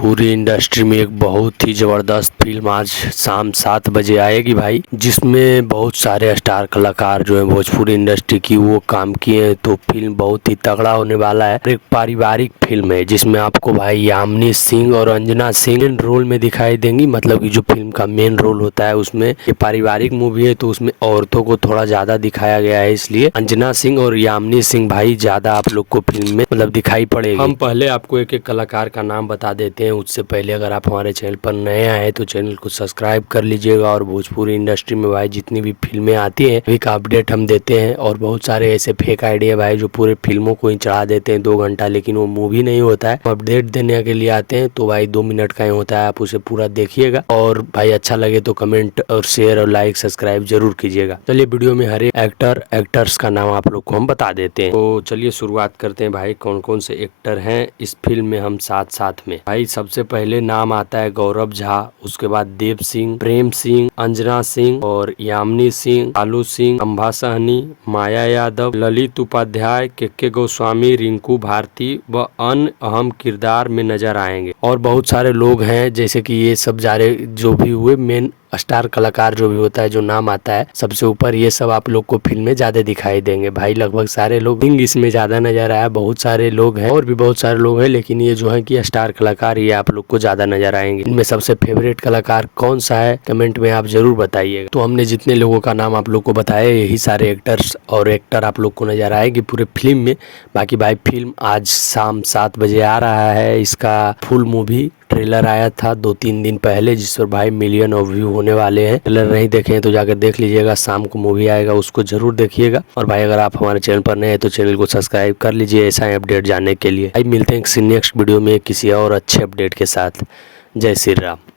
पूरी इंडस्ट्री में एक बहुत ही ज़बरदस्त फिल्म आज शाम 7 बजे आएगी भाई, जिसमें बहुत सारे स्टार कलाकार जो हैं भोजपुरी इंडस्ट्री की वो काम किए हैं। तो फिल्म बहुत ही तगड़ा होने वाला है। एक पारिवारिक फिल्म है जिसमें आपको भाई यामिनी सिंह और अंजना सिंह मेन रोल में दिखाई देंगी। मतलब कि जो फिल्म का मेन रोल होता है उसमें, ये पारिवारिक मूवी है तो उसमें औरतों को थोड़ा ज़्यादा दिखाया गया है, इसलिए अंजना सिंह और यामिनी सिंह भाई ज़्यादा आप लोग को फिल्म में मतलब दिखाई पड़ेगी। हम पहले आपको एक एक कलाकार का नाम बता देते हैं। उससे पहले अगर आप हमारे चैनल पर नए आए तो चैनल को सब्सक्राइब कर लीजिएगा। और भोजपुरी इंडस्ट्री में भाई जितनी भी फिल्में आती हैं वी का अपडेट हम देते हैं। और बहुत सारे ऐसे फेक आइडिया भाई जो पूरे फिल्मों को ही चढ़ा देते हैं 2 घंटा, लेकिन वो मूवी नहीं होता है। अपडेट देने के लिए आते हैं तो भाई 2 मिनट का ही होता है, आप उसे पूरा देखिएगा। और भाई अच्छा लगे तो कमेंट और शेयर और लाइक सब्सक्राइब जरूर कीजिएगा। चलिए वीडियो में हर एक एक्टर्स का नाम आप लोग को हम बता देते हैं। तो चलिए शुरुआत करते हैं भाई कौन कौन से एक्टर हैं इस फिल्म में हम साथ में। भाई सबसे पहले नाम आता है गौरव झा, उसके बाद देव सिंह, प्रेम सिंह, अंजना सिंह और यामिनी सिंह, आलू सिंह, अंबा सहनी, माया यादव, ललित उपाध्याय, के गोस्वामी, रिंकू भारती व अन्य अहम किरदार में नजर आएंगे। और बहुत सारे लोग हैं जैसे कि ये सब जो भी हुए मेन स्टार कलाकार जो भी होता है, जो नाम आता है सबसे ऊपर, ये सब आप लोग को फिल्म में ज्यादा दिखाई देंगे। भाई लगभग सारे लोग इसमें ज्यादा नजर आया। बहुत सारे लोग हैं और भी बहुत सारे लोग हैं, लेकिन ये जो है कि स्टार कलाकार ये आप लोग को ज्यादा नजर आएंगे। इनमें सबसे फेवरेट कलाकार कौन सा है कमेंट में आप जरूर बताइएगा। तो हमने जितने लोगों का नाम आप लोग को बताया यही सारे एक्टर्स और एक्टर आप लोग को नजर आएगी पूरे फिल्म में। बाकी भाई फिल्म आज शाम 7 बजे आ रहा है। इसका फुल मूवी ट्रेलर आया था 2-3 दिन पहले, जिस पर भाई मिलियन ऑफ व्यू होने वाले हैं। ट्रेलर नहीं देखे हैं तो जाकर देख लीजिएगा। शाम को मूवी आएगा उसको जरूर देखिएगा। और भाई अगर आप हमारे चैनल पर नए हैं तो चैनल को सब्सक्राइब कर लीजिए ऐसा ही अपडेट जानने के लिए। भाई मिलते हैं किसी नेक्स्ट वीडियो में किसी और अच्छे अपडेट के साथ। जय श्री राम।